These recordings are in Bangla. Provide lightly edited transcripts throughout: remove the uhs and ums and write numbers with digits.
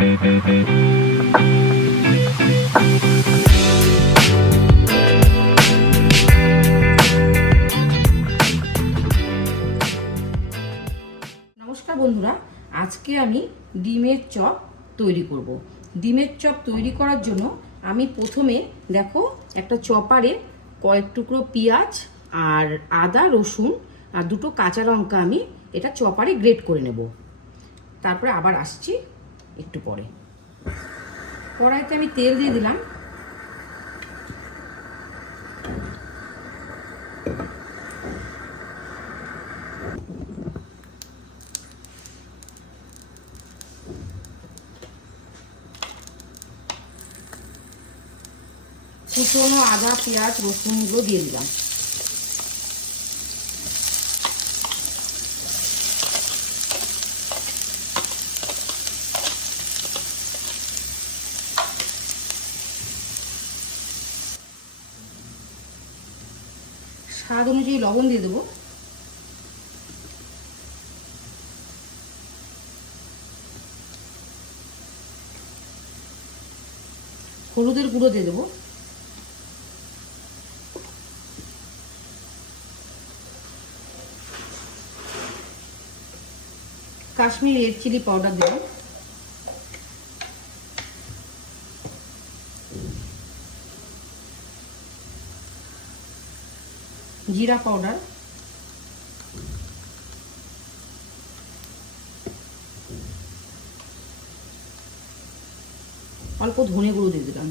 নমস্কার বন্ধুরা, আজকে আমি ডিমের চপ তৈরি করব। ডিমের চপ তৈরি করার জন্য আমি প্রথমে দেখো একটা চপারে কয়েক টুকরো পেঁয়াজ আর আদা রসুন আর দুটো কাঁচা লঙ্কা আমি এটা চপারে গ্রেট করে নেব। তারপরে আবার আসছি একটু পরে। কড়াইতে আমি তেল দিয়ে দিলাম। কুচনো আদা পেঁয়াজ রসুনগুলো দিয়ে দিলাম। স্বাদ অনুযায়ী লবণ দিয়ে দেবো। হলুদের গুঁড়ো দিয়ে দেবো। কাশ্মীরি রেড চিলি পাউডার দেবো। জিরা পাউডার, অল্প ধনে গুঁড়ো দিয়ে দিলাম।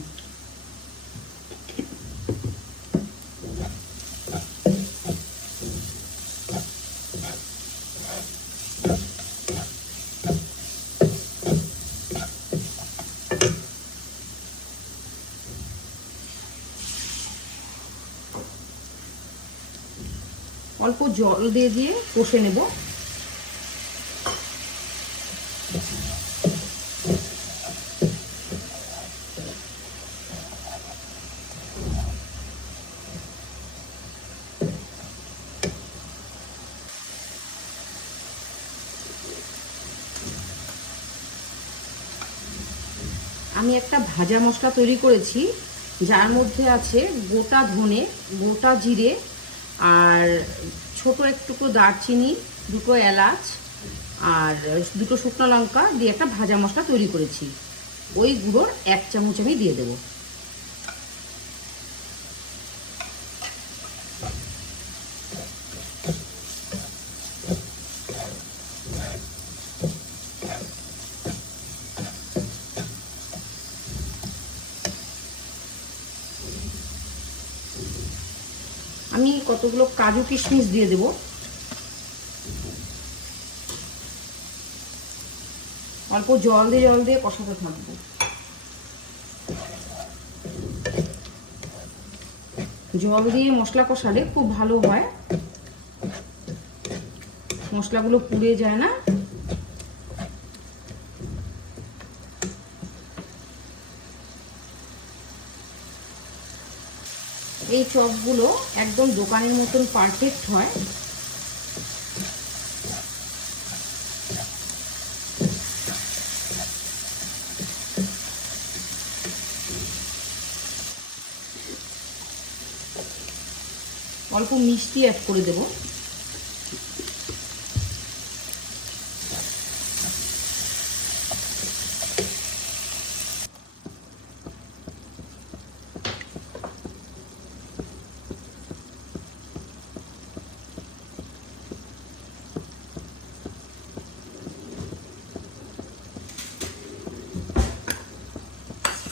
অল্প জল দিয়ে কষে নেব। আমি একটা ভাজা মশলা তৈরি করেছি, যার মধ্যে আছে গোটা ধনে, গোটা জিরে আর ছোট একটু দারচিনি, দুটো এলাচ আর দুটো শুকনো লঙ্কা দিয়ে একটা ভাজা মশলা তৈরি করেছি। ওই গুঁড়োর 1 চামচ আমি দিয়ে দেবো। আমি কতগুলো কাজু কিশমিশ দিয়ে দেব। অল্প জল দিয়ে কষাতে থাকবো। জল দিয়ে মশলা কষালে খুব ভালো হয়, মশলাগুলো পুড়ে যায় না। এই চপগুলো একদম দোকানের মতন পারফেক্ট হয়। অল্প মিষ্টি অ্যাড করে দেব।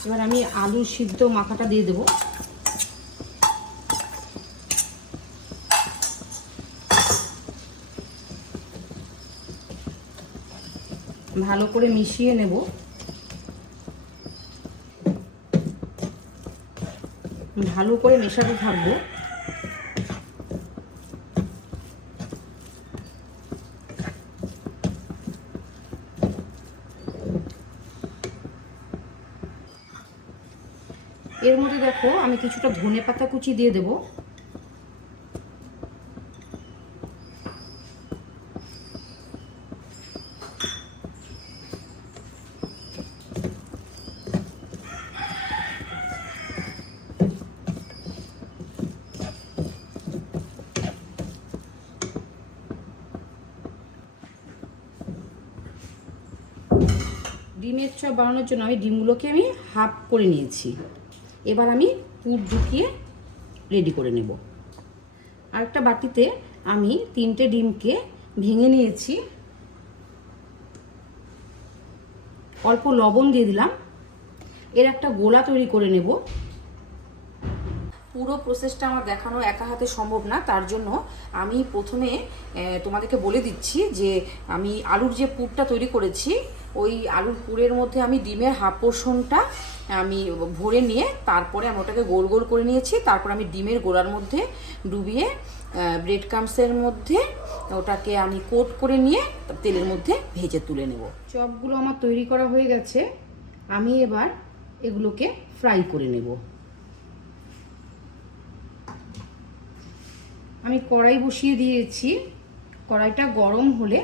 এবার আমি আলু সিদ্ধ মাখাটা দিয়ে দেবো। ভালো করে মিশিয়ে নেব। ভালো করে মেশাতে থাকবো। এর মধ্যে দেখো আমি কিছুটা ধনেপাতা কুচি দিয়ে দেব। ডিমের চপ বানানোর জন্য আমি ডিমগুলোকে আমি হাফ করে নিয়েছি। এবার আমি পুর ঢুকিয়ে রেডি করে নেব। আরেকটা বাটিতে আমি 3টে ডিমকে ভেঙে নিয়েছি, অল্প লবণ দিয়ে দিলাম। এর একটা গোলা তৈরি করে নেব। পুরো প্রসেসটা আমার দেখানো একা হাতে সম্ভব না, তার জন্য আমি প্রথমে তোমাদেরকে বলে দিচ্ছি যে আমি আলুর যে পুরটা তৈরি করেছি, ওই আলুর পুরের মধ্যে আমি ডিমের হাফ পোর্শনটা আমি ভরে নিয়ে তারপরে আমি ওটাকে গোল গোল করে নিয়েছি। তারপর আমি ডিমের গোলার মধ্যে ডুবিয়ে ব্রেড ক্রাম্বসের মধ্যে ওটাকে আমি কোট করে নিয়ে তেলের মধ্যে ভেজে তুলে নেব। চপগুলো আমার তৈরি করা হয়ে গেছে, আমি এবার এগুলোকে ফ্রাই করে নেব। আমি কড়াই বসিয়ে দিয়েছি, কড়াইটা গরম হলে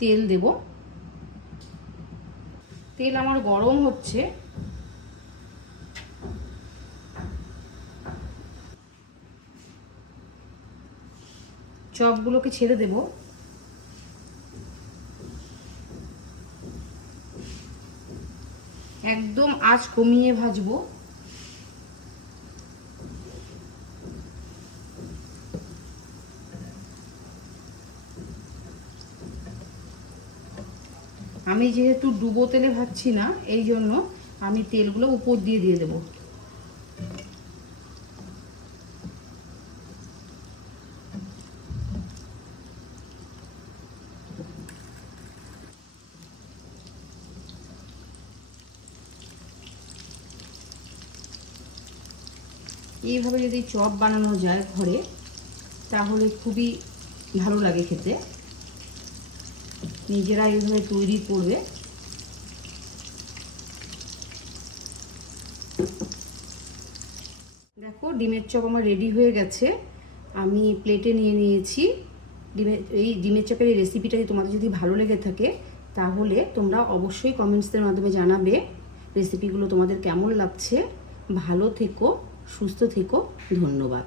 তেল দেব। তেল আমার গরম হচ্ছে, চপগুলোকে ছেড়ে দেব। একদম আঁচ কমিয়ে ভাজবো। আমি যেহেতু ডুবো তেলে ভাজছি না, এই জন্য আমি তেলগুলো উপর দিয়ে দেবো। এইভাবে যদি চপ বানানো যায় ঘরে, তাহলে খুবই ভালো লাগে খেতে। নিজেরা এইভাবে তৈরি করবে। দেখো ডিমের চপ আমার রেডি হয়ে গেছে, আমি প্লেটে নিয়ে নিয়েছি। ডিমের চপের এই রেসিপিটা তোমাদের যদি ভালো লেগে থাকে, তাহলে তোমরা অবশ্যই কমেন্টসের মাধ্যমে জানাবে রেসিপিগুলো তোমাদের কেমন লাগছে। ভালো থেকো, সুস্থ থেকো, ধন্যবাদ।